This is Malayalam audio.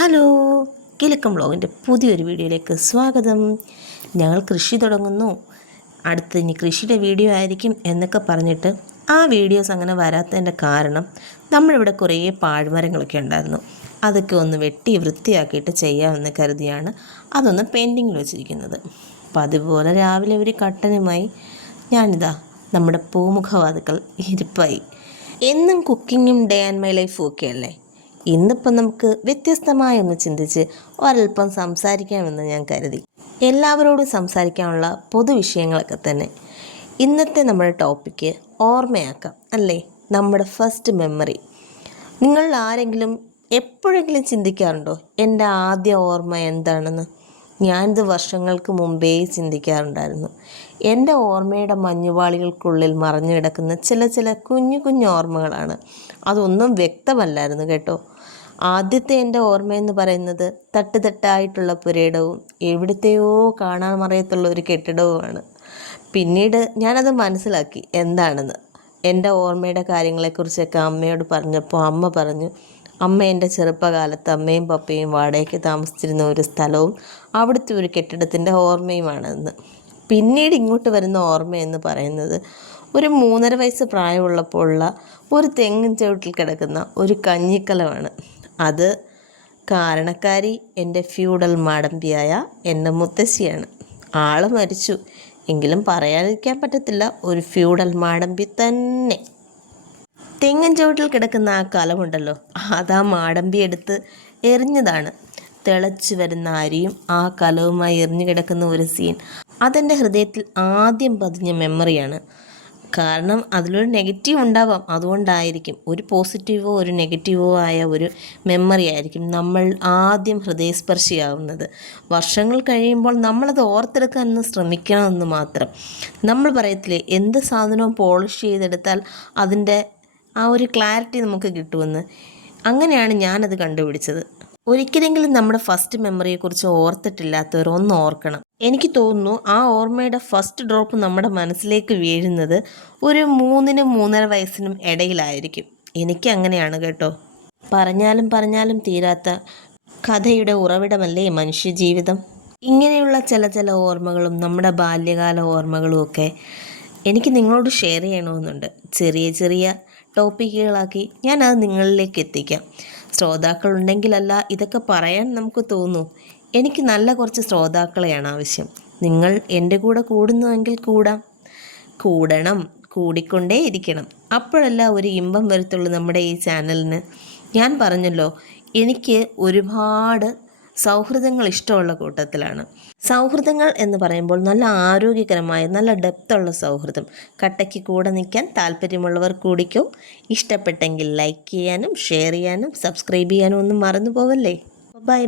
ഹലോ, കിലുക്കം വ്ളോഗിൻ്റെ പുതിയൊരു വീഡിയോയിലേക്ക് സ്വാഗതം. ഞങ്ങൾ കൃഷി തുടങ്ങുന്നു, അടുത്ത് ഇനി കൃഷിയുടെ വീഡിയോ ആയിരിക്കും എന്നൊക്കെ പറഞ്ഞിട്ട് ആ വീഡിയോസ് അങ്ങനെ വരാത്തതിൻ്റെ കാരണം നമ്മളിവിടെ കുറേ പാഴ്മരങ്ങളൊക്കെ ഉണ്ടായിരുന്നു. അതൊക്കെ ഒന്ന് വെട്ടി വൃത്തിയാക്കിയിട്ട് ചെയ്യാമെന്ന് കരുതിയാണ് അതൊന്ന് പെയിൻറ്റിങ്ങിൽ വെച്ചിരിക്കുന്നത്. അപ്പം അതുപോലെ രാവിലെ ഒരു കട്ടനുമായി ഞാനിതാ നമ്മുടെ പൂമുഖവാതുക്കൾ ഇരിപ്പായി. എന്നും കുക്കിങ്ങും ഡേ ആൻഡ് മൈ ലൈഫും ഒക്കെ അല്ലേ. ഇന്നിപ്പം നമുക്ക് വ്യത്യസ്തമായൊന്ന് ചിന്തിച്ച് ഒരൽപ്പം സംസാരിക്കാമെന്ന് ഞാൻ കരുതി. എല്ലാവരോടും സംസാരിക്കാനുള്ള പൊതുവിഷയങ്ങളൊക്കെ തന്നെ. ഇന്നത്തെ നമ്മുടെ ടോപ്പിക്ക് ഓർമ്മയാക്കാം അല്ലേ, നമ്മുടെ ഫസ്റ്റ് മെമ്മറി. നിങ്ങൾ ആരെങ്കിലും എപ്പോഴെങ്കിലും ചിന്തിക്കാറുണ്ടോ എൻ്റെ ആദ്യ ഓർമ്മ എന്താണെന്ന്? ഞാനിത് വർഷങ്ങൾക്ക് മുമ്പേ ചിന്തിക്കാറുണ്ടായിരുന്നു. എൻ്റെ ഓർമ്മയുടെ മഞ്ഞുപാളികൾക്കുള്ളിൽ മറഞ്ഞു കിടക്കുന്ന ചില കുഞ്ഞു കുഞ്ഞു ഓർമ്മകളാണ്. അതൊന്നും വ്യക്തമല്ലായിരുന്നു കേട്ടോ. ആദ്യത്തെ എൻ്റെ ഓർമ്മയെന്ന് പറയുന്നത് തട്ടുതട്ടായിട്ടുള്ള പുരയിടവും എവിടത്തെയോ കാണാൻ മറയത്തുള്ള ഒരു കെട്ടിടവുമാണ്. പിന്നീട് ഞാനത് മനസ്സിലാക്കി എന്താണെന്ന്. എൻ്റെ ഓർമ്മയുടെ കാര്യങ്ങളെക്കുറിച്ചൊക്കെ അമ്മയോട് പറഞ്ഞപ്പോൾ അമ്മ പറഞ്ഞു, അമ്മ എൻ്റെ ചെറുപ്പകാലത്ത് അമ്മയും പപ്പയും വാടകയ്ക്ക് താമസിച്ചിരുന്ന ഒരു സ്ഥലവും അവിടുത്തെ ഒരു കെട്ടിടത്തിൻ്റെ ഓർമ്മയുമാണെന്ന്. പിന്നീട് ഇങ്ങോട്ട് വരുന്ന ഓർമ്മയെന്ന് പറയുന്നത് ഒരു 3.5 വയസ്സ് പ്രായമുള്ളപ്പോഴുള്ള ഒരു തെങ്ങിൻ ചുവട്ടിൽ കിടക്കുന്ന ഒരു കഞ്ഞിക്കലമാണ്. അത് കാരണക്കാരി എൻ്റെ ഫ്യൂഡൽ മാടമ്പിയായ എൻ്റെ മുത്തശ്ശിയാണ്. ആൾ മരിച്ചു എങ്കിലും പറയാതിരിക്കാൻ പറ്റത്തില്ല, ഒരു ഫ്യൂഡൽ മാടമ്പി തന്നെ. തെങ്ങിൻ ചുവട്ടിൽ കിടക്കുന്ന ആ കലമുണ്ടല്ലോ, അതാ മാടമ്പി എടുത്ത് എറിഞ്ഞതാണ്. തിളച്ചു വരുന്ന അരിയും ആ കലവുമായി എറിഞ്ഞു കിടക്കുന്ന ഒരു സീൻ അതെൻ്റെ ഹൃദയത്തിൽ ആദ്യം പതിഞ്ഞ മെമ്മറിയാണ്. കാരണം അതിലൊരു നെഗറ്റീവ് ഉണ്ടാവാം, അതുകൊണ്ടായിരിക്കും. ഒരു പോസിറ്റീവോ ഒരു നെഗറ്റീവോ ആയ ഒരു മെമ്മറി ആയിരിക്കും നമ്മൾ ആദ്യം ഹൃദയസ്പർശിയാവുന്നത്. വർഷങ്ങൾ കഴിയുമ്പോൾ നമ്മളത് ഓർത്തെടുക്കാനൊന്ന് ശ്രമിക്കണമെന്ന് മാത്രം. നമ്മൾ പറയത്തില്ലേ, എന്ത് സാധനവും പോളിഷ് ചെയ്തെടുത്താൽ അതിൻ്റെ ആ ഒരു ക്ലാരിറ്റി നമുക്ക് കിട്ടുമെന്ന്. അങ്ങനെയാണ് ഞാനത് കണ്ടുപിടിച്ചത്. ഒരിക്കലെങ്കിലും നമ്മുടെ ഫസ്റ്റ് മെമ്മറിയെക്കുറിച്ച് ഓർത്തിട്ടില്ലാത്തവർ ഒന്ന് ഓർക്കണം. എനിക്ക് തോന്നുന്നു ആ ഓർമ്മയുടെ ഫസ്റ്റ് ഡ്രോപ്പ് നമ്മുടെ മനസ്സിലേക്ക് വീഴുന്നത് ഒരു 3-3.5 വയസ്സിനും ഇടയിലായിരിക്കും. എനിക്ക് അങ്ങനെയാണ് കേട്ടോ. പറഞ്ഞാലും തീരാത്ത കഥയുടെ ഉറവിടമല്ലേ മനുഷ്യജീവിതം. ഇങ്ങനെയുള്ള ചില ഓർമ്മകളും നമ്മുടെ ബാല്യകാല ഓർമ്മകളും ഒക്കെ എനിക്ക് നിങ്ങളോട് ഷെയർ ചെയ്യണമെന്നുണ്ട്. ചെറിയ ടോപ്പിക്കുകളാക്കി ഞാനത് നിങ്ങളിലേക്ക് എത്തിക്കാം. ശ്രോതാക്കളുണ്ടെങ്കിലല്ല ഇതൊക്കെ പറയാൻ നമുക്ക് തോന്നൂ. എനിക്ക് നല്ല കുറച്ച് ശ്രോതാക്കളെയാണ് ആവശ്യം. നിങ്ങൾ എൻ്റെ കൂടെ കൂടുന്നുവെങ്കിൽ കൂടണം, കൂടിക്കൊണ്ടേ ഇരിക്കണം. അപ്പോഴല്ല ഒരു ഇമ്പം വരത്തുള്ളൂ നമ്മുടെ ഈ ചാനലിന്. ഞാൻ പറഞ്ഞല്ലോ, എനിക്ക് ഒരുപാട് സൗഹൃദങ്ങൾ ഇഷ്ടമുള്ള കൂട്ടത്തിലാണ്. സൗഹൃദങ്ങൾ എന്ന് പറയുമ്പോൾ നല്ല ആരോഗ്യകരമായ നല്ല ഡെപ്തുള്ള സൗഹൃദം. കട്ടയ്ക്ക് കൂടെ നിൽക്കാൻ താല്പര്യമുള്ളവർ കൂടിക്കോ. ഇഷ്ടപ്പെട്ടെങ്കിൽ ലൈക്ക് ചെയ്യാനും ഷെയർ ചെയ്യാനും സബ്സ്ക്രൈബ് ചെയ്യാനും ഒന്നും മറന്നു പോവല്ലേ. ബൈ.